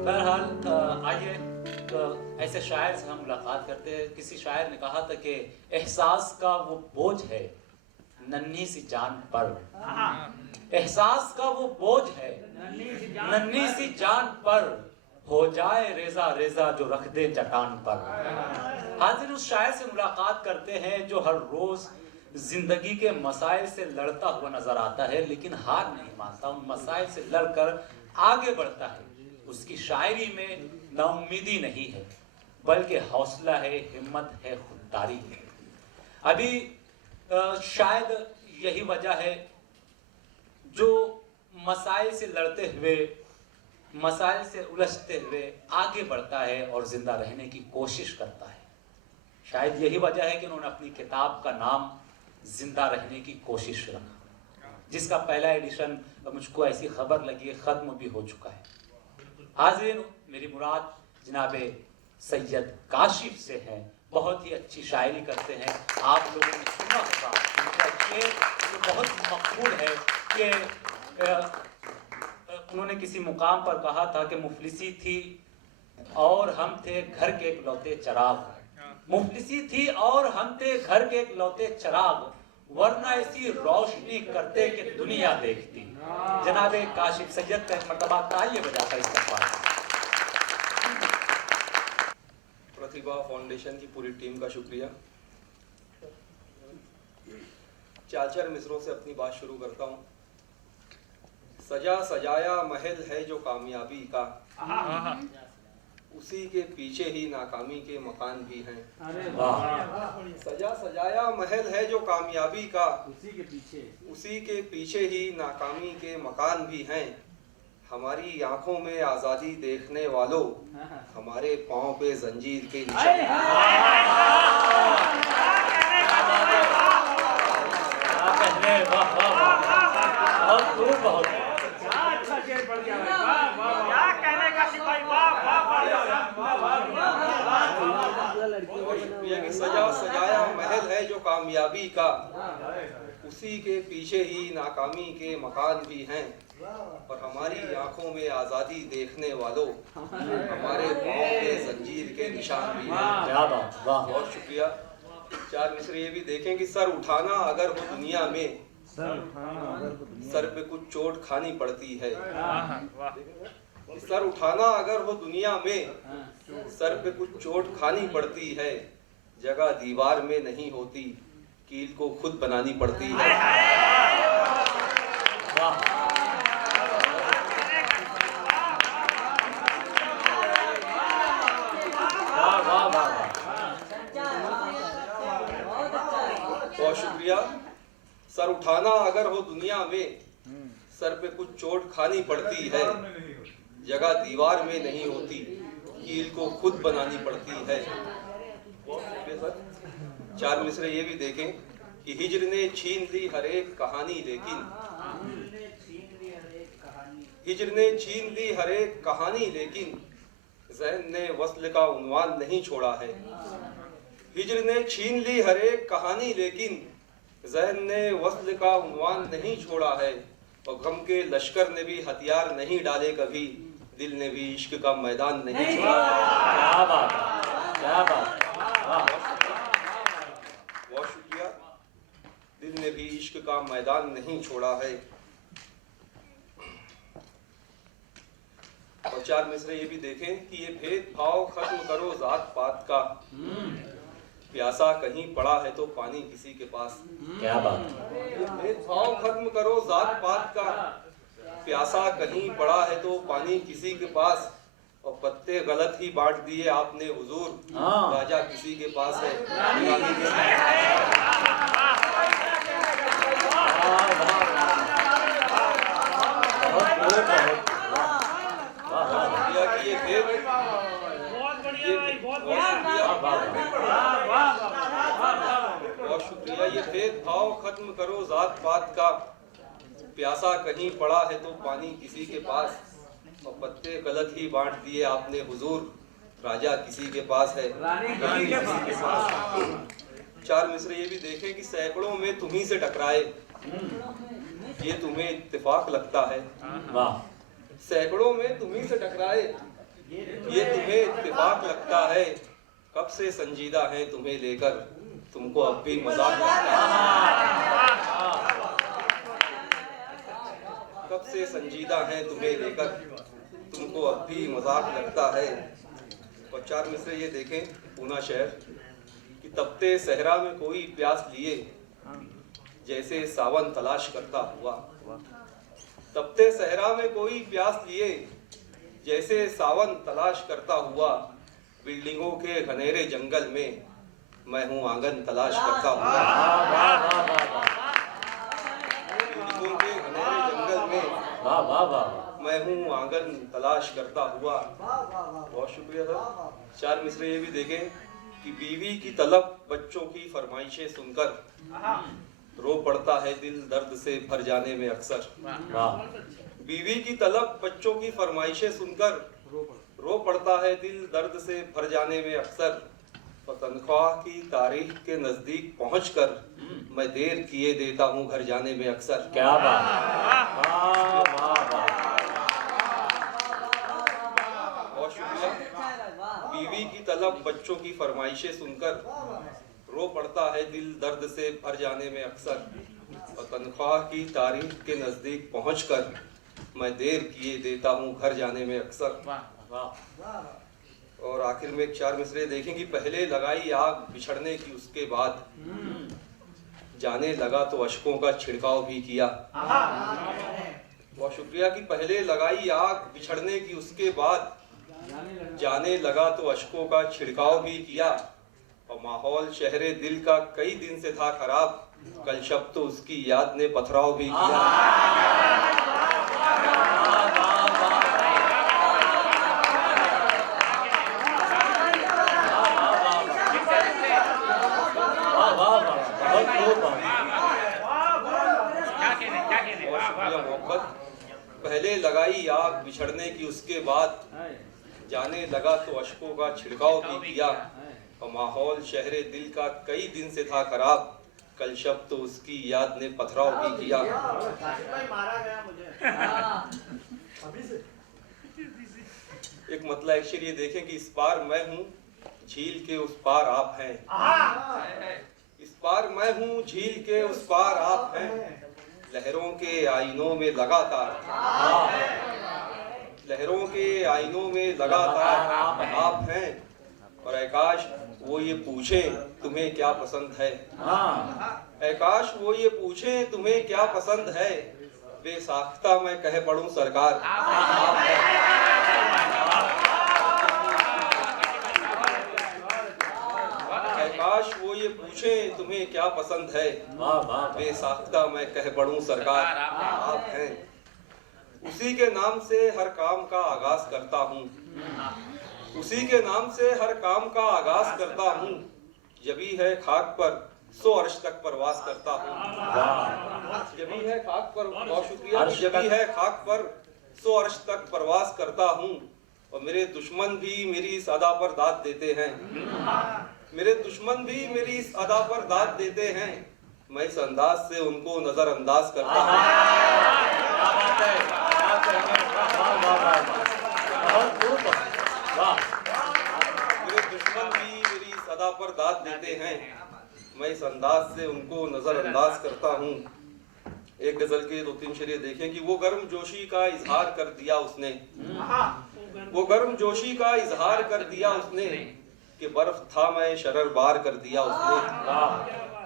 बहरहाल आइए ऐसे शायर से हम मुलाकात करते हैं। किसी शायर ने कहा था कि एहसास का वो बोझ है नन्ही सी जान पर, एहसास का वो बोझ है नन्ही सी जान पर, हो जाए रेजा रेजा जो रख दे चट्टान पर। हाजिर उस शायर से मुलाकात करते हैं जो हर रोज जिंदगी के मसाइल से लड़ता हुआ नजर आता है, लेकिन हार नहीं मानता, उन मसाइल से लड़कर आगे बढ़ता है। उसकी शायरी में नाउम्मीदी नहीं है, बल्कि हौसला है, हिम्मत है, खुददारी है। अभी शायद यही वजह है जो मसाइल से लड़ते हुए, मसाइल से उलझते हुए आगे बढ़ता है और जिंदा रहने की कोशिश करता है। शायद यही वजह है कि उन्होंने अपनी किताब का नाम जिंदा रहने की कोशिश रखा, जिसका पहला एडिशन मुझको ऐसी खबर लगी है खत्म भी हो चुका है। हाज़रीन, मेरी मुराद जनाबे सैयद काशिफ से है। बहुत ही अच्छी शायरी करते हैं, आप लोगों ने सुना होगा उनका शेर तो बहुत मकबूल है कि उन्होंने किसी मुकाम पर कहा था कि मुफलिसी थी और हम थे घर के इकलौते चिराग, मुफलिसी थी और हम थे घर के इकलौते चिराग, वरना ऐसी रोशनी करते कि दुनिया देखती। जनाबे काशिफ सैयद का एक मर्तबा तालियां बजाकर इस्तेमाल। प्रतिभा फाउंडेशन की पूरी टीम का शुक्रिया। चार मिसरों से अपनी बात शुरू करता हूँ। सजा सजाया महल है जो कामयाबी का, उसी के पीछे ही नाकामी के मकान भी हैं। सजा सजाया महल है जो कामयाबी का, उसी के पीछे ही नाकामी के मकान भी हैं। हमारी आंखों में आजादी देखने वालों, हमारे पांव पे जंजीर के निशान। सजा सजाया महल है जो कामयाबी का, उसी के पीछे ही नाकामी के मकान भी हैं। और हमारी आंखों में आजादी देखने वालों, हमारे पांव पे जंजीर के निशान भी हैं। बहुत शुक्रिया। चार मिसरे ये भी देखें कि सर उठाना अगर हो दुनिया में, सर पे कुछ चोट खानी पड़ती है। सर उठाना अगर हो दुनिया में, सर पे कुछ चोट खानी पड़ती है। जगह दीवार में नहीं होती, कील को खुद बनानी पड़ती है। बहुत शुक्रिया। सर उठाना अगर हो दुनिया में, सर पे कुछ चोट खानी पड़ती है। जगह दीवार में नहीं होती, कील को खुद बनानी पड़ती है। चार मिसरे ये भी देखें कि हिज्र ने छीन ली हर एक कहानी, लेकिन हिज्र ने छीन ली हर एक कहानी, लेकिन ज़हन ने वस्ल का उन्वान नहीं छोड़ा है। हिज्र ने छीन ली हर एक कहानी, लेकिन ज़हन ने वस्ल का उन्वान नहीं छोड़ा है। और गम के लश्कर ने भी हथियार नहीं डाले कभी, दिल ने भी इश्क का मैदान नहीं छोड़ा। क्या बात है, क्या बात है। बहुत शुक्रिया। दिल ने भी इश्क का मैदान नहीं छोड़ा है। और चार मिसरे ये भी देखें कि ये भेदभाव खत्म करो जात पात का, प्यासा कहीं पड़ा है तो पानी किसी के पास। क्या बात है। ये भेदभाव खत्म करो जात पात का, प्यासा कहीं पड़ा है तो पानी किसी के पास। और पत्ते गलत ही बांट दिए आपने हुजूर, राजा किसी के पास है, निगरानी किसी के बहुत शुक्रिया। ये भेदभाव खत्म करो जात पात का, प्यासा कहीं पड़ा है तो पानी किसी के पास। और पत्ते गलत ही बांट दिए आपने हुजूर, राजा किसी के पास है, रानी किसी के पास। चार मिसरे ये भी देखें कि सैकड़ों में तुम्ही से टकराए, ये तुम्हें इत्तेफाक लगता है। वाह। सैकड़ों में तुम्ही से टकराए, ये तुम्हें इत्तेफाक लगता है, कब से संजीदा है तुम्हें लेकर, तुमको अब भी मजाक लगता है। कब से संजीदा है तुम्हें लेकर, तुमको अब भी मजाक लगता है। और 4 मिसरे ये देखें, पूना शहर कि तपते सहरा में कोई प्यास लिए, जैसे सावन तलाश करता हुआ। तपते सहरा में कोई प्यास लिए, जैसे सावन तलाश करता हुआ। बिल्डिंगों के घनेरे जंगल में मैं हूँ आंगन तलाश करता हुआ। बिल्डिंगों के घनेरे जंगल में मैं हूँ आंगन तलाश करता हुआ। बहुत शुक्रिया सर। 4 मिसरे ये भी देखें कि बीवी की तलब बच्चों की फरमाइशें सुनकर रो पड़ता है दिल दर्द से भर जाने में अक्सर। बीवी की तलब बच्चों की फरमाइशें सुनकर रो पड़ता है दिल दर्द से भर जाने में अक्सर। और तनख्वाह की तारीख के नजदीक पहुंचकर मैं देर किए देता हूं घर जाने में अक्सर। क्या बात। बहुत शुक्रिया। बीवी की तलब बच्चों की फरमाइशें सुनकर रो पड़ता है दिल दर्द से भर जाने में अक्सर। और तनख्वाह की तारीख के नजदीक पहुंचकर मैं देर किए देता हूं घर जाने में अक्सर। और आखिर में 4 मिसरे देखें कि पहले लगाई आग बिछड़ने की उसके बाद जाने लगा तो अश्कों का छिड़काव भी किया। बहुत शुक्रिया कि पहले लगाई आग बिछड़ने की उसके बाद जाने लगा तो अश्कों का छिड़काव भी किया। और माहौल शहरे दिल का कई दिन से था खराब, कल शब तो उसकी याद ने पथराव भी किया। पहले लगाई आग बिछड़ने की उसके बाद जाने लगा तो अश्कों का छिड़काव भी किया। और माहौल शहरे दिल का कई दिन से था खराब, कल शब तो उसकी याद ने पथराव भी किया। एक मतलब एक शेर ये देखें कि इस पार मैं हूँ झील के उस पार आप हैं। इस पार मैं हूँ झील के उस पार आप हैं, लहरों के आईनों में लगातार। लहरों के आईनों में लगातार आप हैं। और आकाश वो ये पूछे तुम्हें क्या पसंद है। आकाश वो ये पूछे तुम्हें क्या पसंद है, बेसाख्ता मैं कह पढ़ूं सरकार आप हैं। आकाश वो ये पूछे तुम्हें क्या पसंद है, बेसाख्ता मैं कह पढ़ूं सरकार आप हैं। उसी के नाम से हर काम का आगाज करता हूँ, उसी के नाम से हर काम का आगाज करता हूँ। जबी है खाक पर सो अर्श तक परवास करता हूँ। जबी है खाक पर, बहुत शुक्रिया। जबी है खाक पर सो अर्श तक परवास करता हूँ। और मेरे दुश्मन भी मेरी इस अदा पर दाद देते हैं। मेरे दुश्मन भी मेरी इस अदा पर दाद देते हैं। मैं इस अंदाज से उनको नजरअंदाज करता हूँ। मेरे दुश्मन भी मेरी इस अदा पर दाद देते हैं। मैं इस अंदाज से उनको नजरअंदाज करता हूँ। एक गजल के 2-3 शेर देखें कि वो गर्म जोशी का इजहार कर दिया उसने, वो गर्म जोशी का इजहार कर दिया उसने, कि बर्फ था मैं शरर बार कर दिया उसने।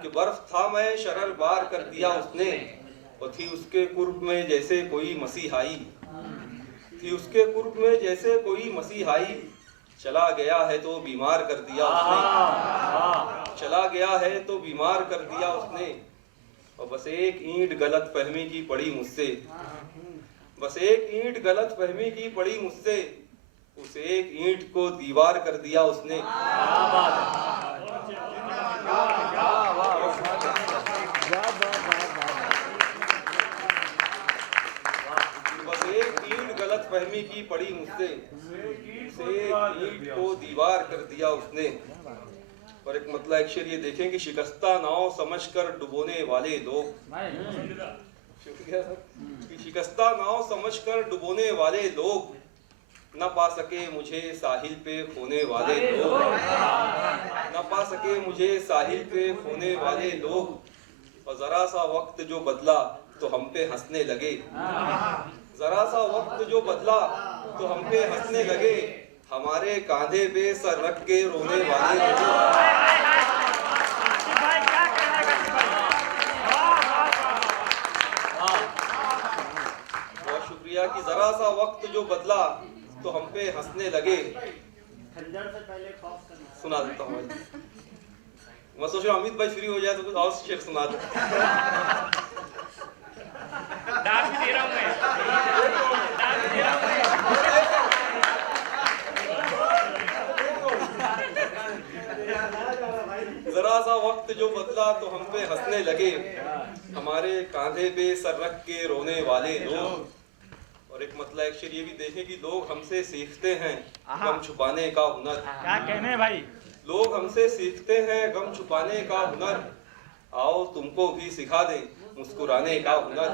कि बर्फ था मैं शरर बार कर दिया उसने। और थी उसके कुर्ब में जैसे कोई मसीहाई, थी उसके कुर्ब में जैसे कोई मसीहाई। चला गया है तो बीमार कर दिया उसने, चला गया है तो बीमार कर दिया उसने। और बस एक ईंट गलत फहमी की पड़ी मुझसे, बस एक ईंट गलत फहमी की पड़ी मुझसे। उस एक ईंट को दीवार कर दिया उसने। बस एक ईंट गलत फहमी की पड़ी मुझसे, उस एक ईंट को दीवार कर दिया उसने। और एक मतलब एक शेर ये देखें कि शिकस्ता नाव समझकर डुबोने वाले लोग, शुक्रिया सर, कि शिकस्ता नाव समझकर डुबोने वाले लोग न पा सके मुझे साहिल पे खोने वाले लोग, न पा सके मुझे साहिल पे खोने वाले लोग। और जरा सा वक्त जो बदला तो हम पे हंसने लगे, जरा सा वक्त जो बदला तो हम पे हंसने लगे। हमारे कांधे पे सर रख के रोने वाले लोग। बहुत शुक्रिया कि जरा सा वक्त जो बदला तो हम पे हंसने लगे। सुना देता हूँ, मैं सोच रहा हूँ अमित भाई फ्री हो जाए तो कुछ और शेर सुना दे। जरा सा वक्त जो बदला तो हम पे हंसने लगे, हमारे कांधे पे सर रख के रोने वाले लोग। और एक मतलब एक शेर ये भी देखें कि लोग हमसे सीखते हैं गम छुपाने का हुनर। क्या कहने भाई, लोग हमसे सीखते हैं गम छुपाने का हुनर। आओ तुमको भी सिखा दें मुस्कुराने का हुनर।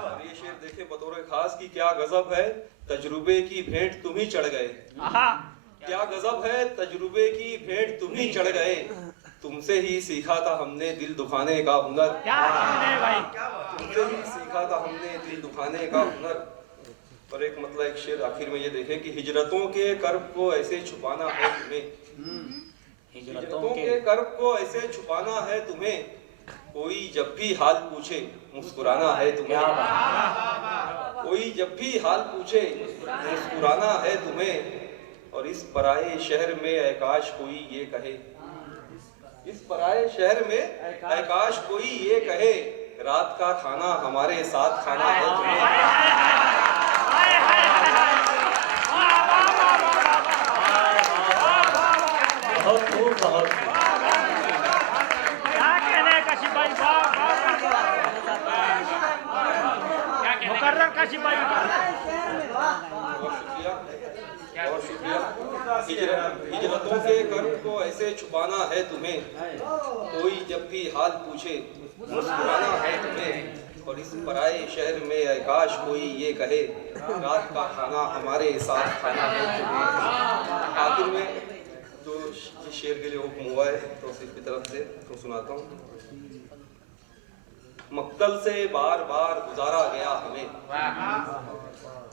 और ये शेर देखे बतौर खास की क्या गजब है, तजुर्बे की भेंट तुम ही चढ़ गए। क्या गजब है, तजुर्बे की भेंट तुम ही चढ़ गए। तुमसे ही सीखा था हमने दिल दुखाने का हुनर। क्या कहने भाई, तुमसे ही सीखा था हमने दिल दुखाने का हुनर। और एक मतलब एक शेर आखिर में ये देखें कि हिजरतों के कर्ब को ऐसे छुपाना है तुम्हें, हिजरतों के कर्ब को ऐसे छुपाना है तुम्हें। कोई जब भी हाल पूछे मुस्कुराना है तुम्हें, कोई जब भी हाल पूछे मुस्कुराना है तुम्हें। और इस पराए शहर में ऐकाश कोई ये कहे, इस पराए शहर में ऐकाश कोई ये कहे, रात का खाना हमारे साथ खाना है तुम्हें। क्या कहने काशिफ भाई, मुकर्रर काशिफ भाई। बहुत शुक्रिया। हिजरतों के कर्ब को ऐसे छुपाना है तुम्हें, कोई जब भी हाल पूछे मुस्कुराना है तुम्हें। और इस पराए शहर में ऐकाश कोई ये कहे, रात का खाना हमारे साथ खाना है तुम्हें। आखिर में जो शेर के लिए हुक्म हुआ है तो सिर्फ की तरफ से तो सुनाता हूँ। मक्तल से बार बार गुजारा गया हमें,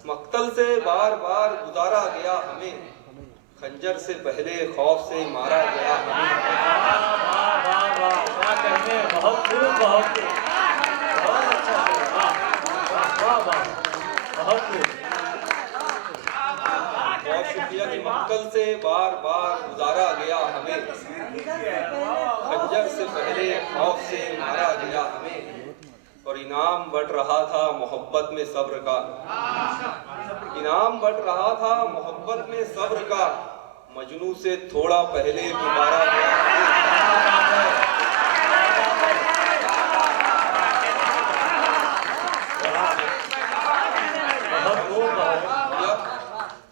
मक्तल से बार बार गुजारा गया हमें। खंजर से पहले खौफ से मारा गया हमें। क्या कहने, बहुत खूब, बहुत खूब, बहुत अच्छा, बहुत खूब। बहुत शुक्रिया कि मक्तल से बार बार गुजारा गया हमें। खंजर से पहले खौफ से मारा गया हमें। और इनाम बट रहा था मोहब्बत में सब्र का, इनाम बट रहा था मोहब्बत में सब्र का। मजनू से थोड़ा पहले पुकारा गया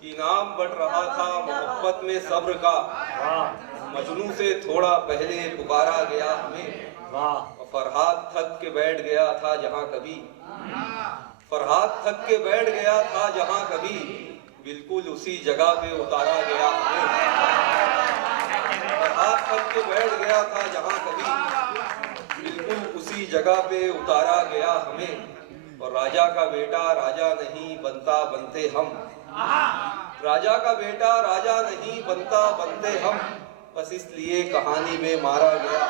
इनाम बट रहा था मोहब्बत में सब्र का। मजनू से थोड़ा पहले पुकारा गया हमें। फरहाद थक के बैठ गया था जहां कभी, फरहाद थक के बैठ गया था जहां कभी। बिल्कुल उसी जगह पे उतारा गया हमें। फरहाद थक के बैठ गया था जहां कभी, बिल्कुल उसी जगह पे उतारा गया हमें। और राजा का बेटा राजा नहीं बनता बनते हम, राजा का बेटा राजा नहीं बनता बनते हम। बस इसलिए कहानी में मारा गया